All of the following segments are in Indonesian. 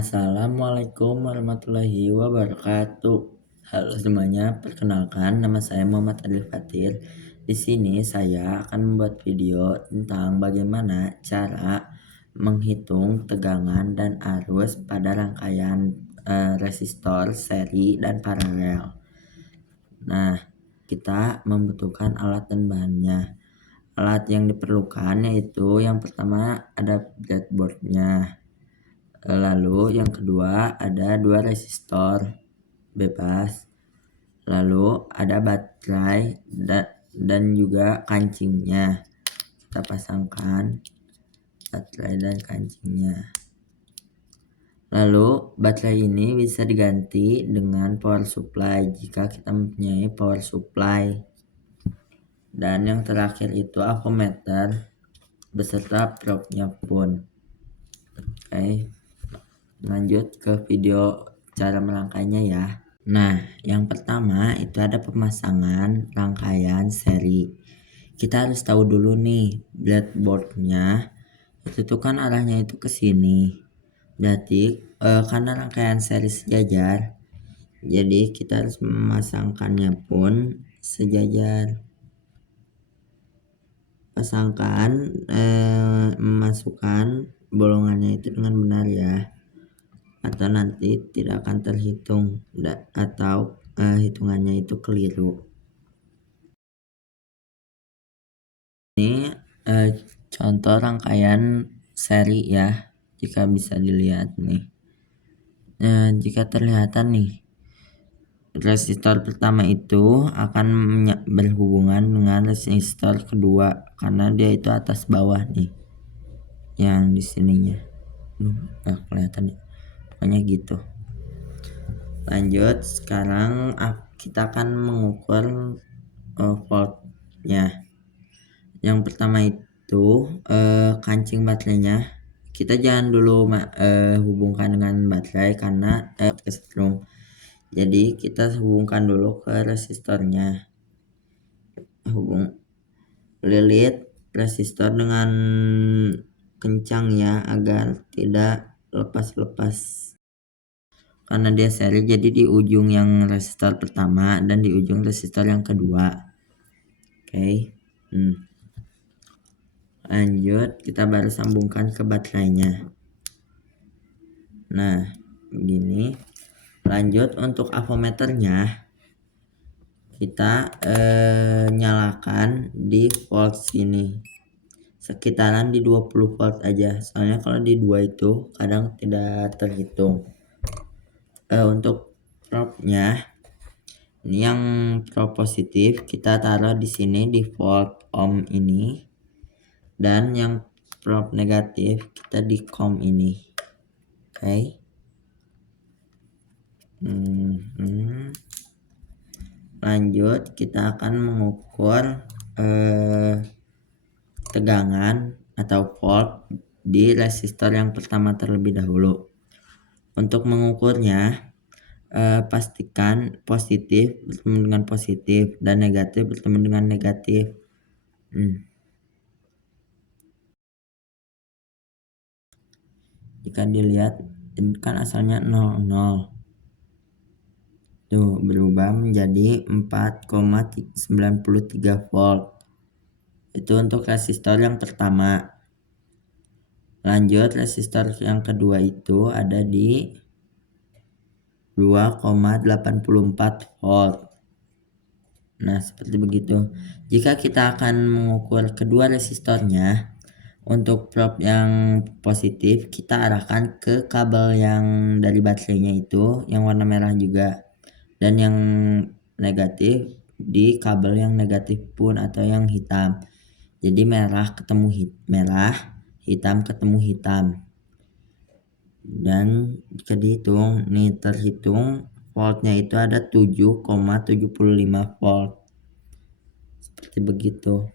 Assalamualaikum warahmatullahi wabarakatuh. Halo semuanya, perkenalkan nama saya Muhammad Adil Fatir. Di sini saya akan membuat video tentang bagaimana cara menghitung tegangan dan arus pada rangkaian resistor, seri, dan paralel. Nah, kita membutuhkan alat dan bahannya. Alat yang diperlukan yaitu yang pertama ada breadboardnya. Lalu yang kedua ada 2 resistor bebas. Lalu ada baterai dan juga kancingnya. Kita pasangkan baterai dan kancingnya. Lalu baterai ini bisa diganti dengan power supply jika kita mempunyai power supply. Dan yang terakhir itu avometer beserta probe-nya pun. Oke. Lanjut ke video cara merangkainya ya. Nah, yang pertama itu ada pemasangan rangkaian seri. Kita harus tahu dulu nih breadboardnya itu tuh kan arahnya itu ke sini. Berarti karena rangkaian seri sejajar, jadi kita harus memasangkannya pun sejajar. Pasangkan memasukkan bolongannya itu dengan benar ya, atau nanti tidak akan terhitung atau hitungannya itu keliru. Ini contoh rangkaian seri ya, jika bisa dilihat nih. Jika terlihatan nih, resistor pertama itu akan berhubungan dengan resistor kedua karena dia itu atas bawah nih, yang di sininya nggak kelihatan ya, pokoknya gitu. Lanjut, sekarang kita akan mengukur voltnya. Yang pertama itu kancing baterainya kita jangan dulu hubungkan dengan baterai karena kesetrum. Jadi kita hubungkan dulu ke resistornya. Lilit resistor dengan kencang ya, agar tidak lepas-lepas. Karena dia seri, jadi di ujung yang resistor pertama dan di ujung resistor yang kedua. Oke. Lanjut, kita baru sambungkan ke baterainya. Nah, begini. Lanjut, untuk avometernya kita nyalakan di volt sini. Sekitaran di 20 volt aja. Soalnya kalau di 2 itu kadang tidak terhitung. Untuk probe-nya, ini yang probe positif kita taruh di sini di volt ohm ini, dan yang probe negatif kita di com ini. Oke. Lanjut, kita akan mengukur tegangan atau volt di resistor yang pertama terlebih dahulu. Untuk mengukurnya, pastikan positif bertemu dengan positif dan negatif bertemu dengan negatif. Jika dilihat, ini kan asalnya 00. Tuh, berubah menjadi 4,93 volt. Itu untuk resistor yang pertama. Lanjut, resistor yang kedua itu ada di 2,84 volt. Nah, seperti begitu. Jika kita akan mengukur kedua resistornya, untuk probe yang positif kita arahkan ke kabel yang dari baterainya itu yang warna merah juga, dan yang negatif di kabel yang negatif pun atau yang hitam. Jadi merah ketemu merah, hitam ketemu hitam. Dan jika dihitung, nih terhitung voltnya itu ada 7,75 volt. Seperti begitu.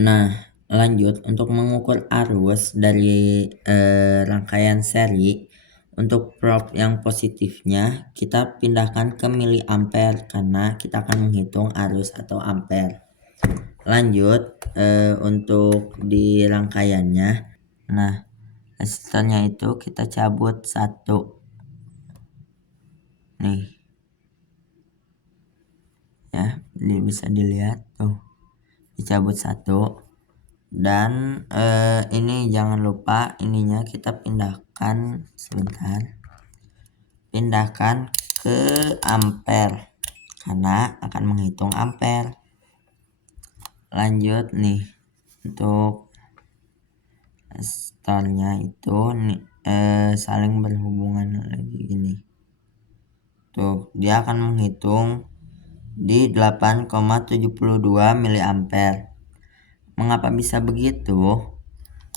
Nah, lanjut, untuk mengukur arus dari rangkaian seri, untuk probe yang positifnya kita pindahkan ke miliampere karena kita akan menghitung arus atau ampere. Lanjut, untuk di rangkaiannya, nah resistornya itu kita cabut 1 nih ya, bisa dilihat tuh dicabut 1. Dan ini jangan lupa ininya kita pindahkan sebentar, pindahkan ke ampere karena akan menghitung ampere. Lanjut nih, untuk resistornya itu nih, saling berhubungan lagi gini tuh, dia akan menghitung di 8,72 miliampere. Mengapa bisa begitu?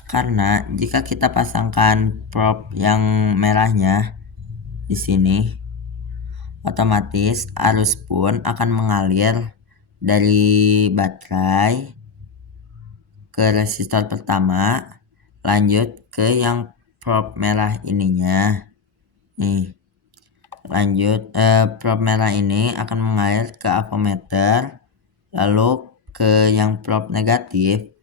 Karena jika kita pasangkan probe yang merahnya di sini, otomatis arus pun akan mengalir dari baterai ke resistor pertama, lanjut ke yang probe merah ininya nih. Lanjut probe merah ini akan mengalir ke avometer, lalu ke yang probe negatif,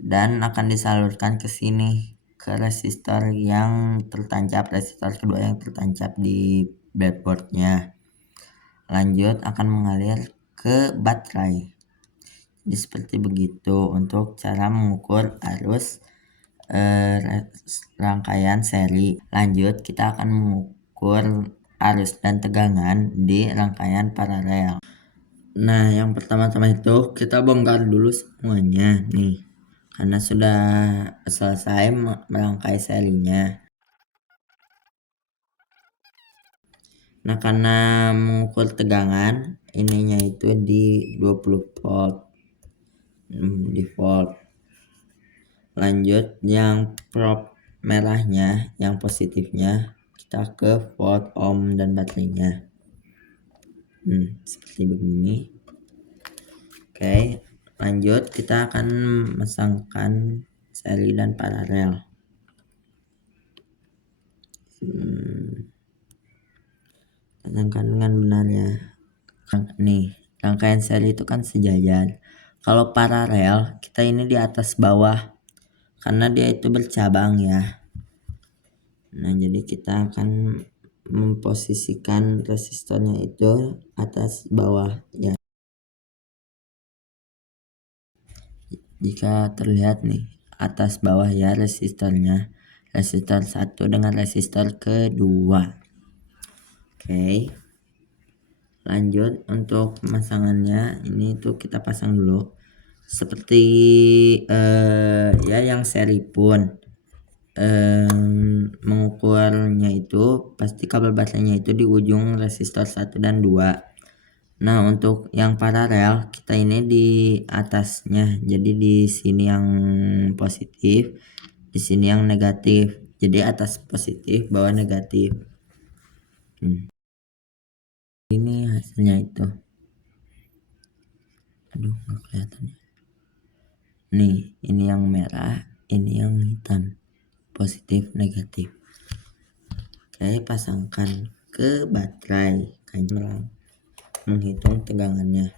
dan akan disalurkan ke sini ke resistor yang tertancap, resistor kedua yang tertancap di breadboardnya. Lanjut akan mengalir ke baterai. Jadi seperti begitu untuk cara mengukur arus rangkaian seri. Lanjut kita akan mengukur arus dan tegangan di rangkaian paralel. Nah, yang pertama-tama itu kita bongkar dulu semuanya nih, karena sudah selesai merangkai serinya. Nah, karena mengukur tegangan ininya itu di 20 volt di volt. Lanjut yang probe merahnya, yang positifnya kita ke volt ohm dan baterainya. Seperti begini. Oke, lanjut kita akan memasangkan seri dan paralel. Pasangkan dengan benar ya. Nih, rangkaian seri itu kan sejajar. Kalau paralel kita ini di atas bawah karena dia itu bercabang ya. Nah, jadi kita akan memposisikan resistornya itu atas bawah ya. Jika terlihat nih atas bawah ya resistornya, resistor 1 dengan resistor kedua. Oke, lanjut untuk pemasangannya ini tuh kita pasang dulu seperti ya yang seri pun mengukurnya itu pasti kabel baterainya itu di ujung resistor 1 dan 2. Nah, untuk yang paralel kita ini di atasnya, jadi di sini yang positif, di sini yang negatif, jadi atas positif bawah negatif. Ini hasilnya itu, aduh nggak kelihatan. Nih, ini yang merah, ini yang hitam, positif negatif. Oke, pasangkan ke baterai kayak menghitung tegangannya.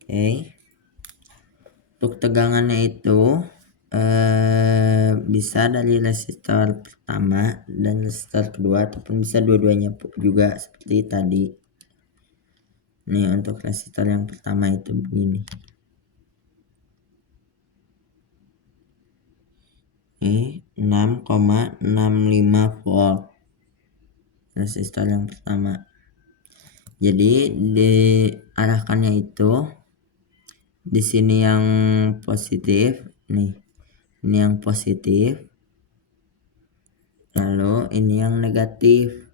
Oke, untuk tegangannya itu bisa dari resistor pertama dan resistor kedua ataupun bisa dua-duanya juga seperti tadi. Nih, untuk resistor yang pertama itu begini. Ini 6,65 volt resistor yang pertama. Jadi diarahkannya itu di sini yang positif nih, ini yang positif, lalu ini yang negatif.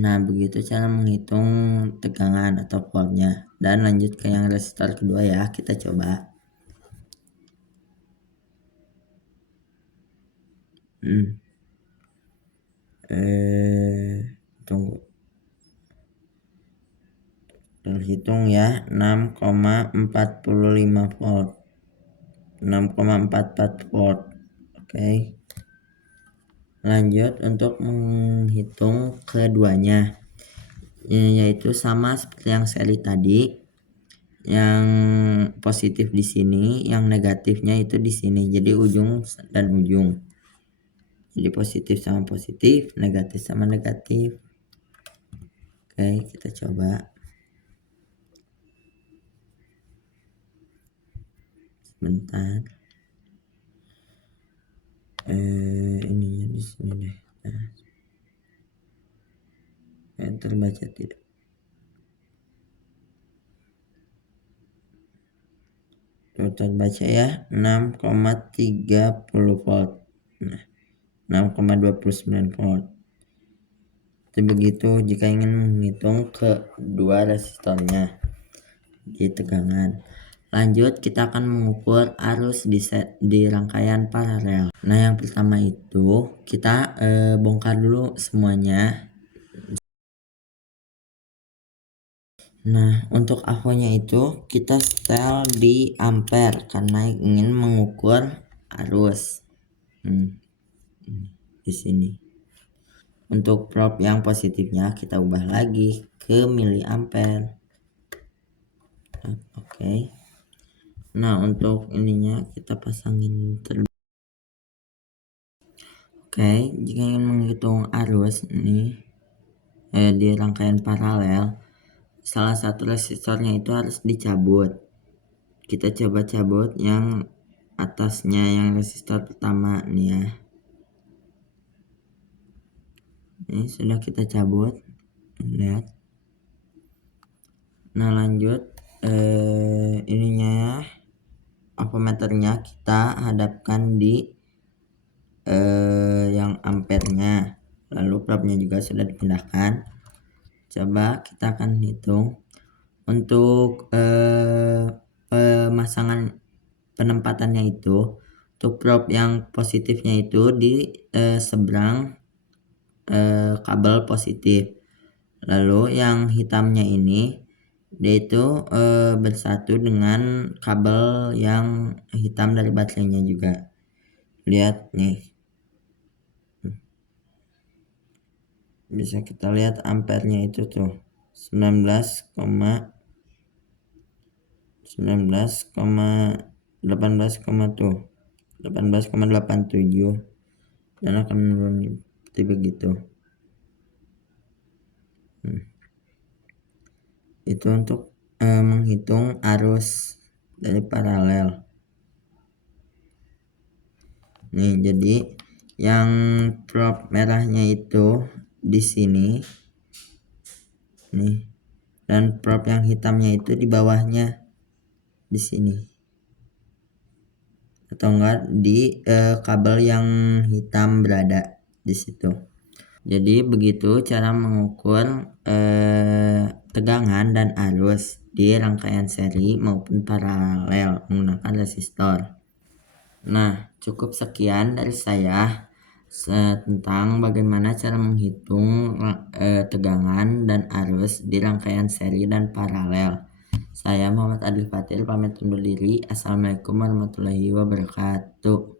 Nah, begitu cara menghitung tegangan atau voltnya. Dan lanjut ke yang resistor kedua ya, kita coba. Tunggu, terhitung ya, 6,45 volt, 6,44 volt. Oke, lanjut untuk menghitung keduanya, yaitu sama seperti yang seri tadi, yang positif di sini, yang negatifnya itu di sini, jadi ujung dan ujung. Jadi positif sama positif, negatif sama negatif. Oke, kita coba. Sebentar. Ininya di sini deh. Nah, terbaca tidak? Tuh, terbaca ya, 6,30 volt. Nah, 6,29 volt. Itu begitu jika ingin menghitung kedua resistornya di tegangan. Lanjut, kita akan mengukur arus di rangkaian paralel. Nah, yang pertama itu kita bongkar dulu semuanya. Nah, untuk AVO-nya itu kita setel di ampere karena ingin mengukur arus. Di sini. Untuk probe yang positifnya kita ubah lagi ke miliampere. Oke. Nah, untuk ininya kita pasangin terlebih. Oke, jika ingin menghitung arus ini di rangkaian paralel, salah satu resistornya itu harus dicabut. Kita coba cabut yang atasnya, yang resistor pertama nih ya. Ini sudah kita cabut, lihat. Nah, lanjut ininya ya, ampermeternya kita hadapkan di yang ampernya, lalu probe-nya juga sudah dipindahkan. Coba kita akan hitung untuk pemasangan penempatannya itu. Untuk probe yang positifnya itu di seberang kabel positif, lalu yang hitamnya ini dia itu bersatu dengan kabel yang hitam dari baterainya juga. Lihat nih, bisa kita lihat ampernya itu tuh 18,18,18, tuh 18,87 dan akan menurun seperti begitu. Itu untuk menghitung arus dari paralel. Nih, jadi yang probe merahnya itu di sini nih, dan probe yang hitamnya itu di bawahnya di sini, atau enggak di kabel yang hitam berada di situ. Jadi begitu cara mengukur tegangan dan arus di rangkaian seri maupun paralel menggunakan resistor. Nah, cukup sekian dari saya tentang bagaimana cara menghitung tegangan dan arus di rangkaian seri dan paralel. Saya Muhammad Adil Fatil pamit undur diri. Assalamualaikum warahmatullahi wabarakatuh.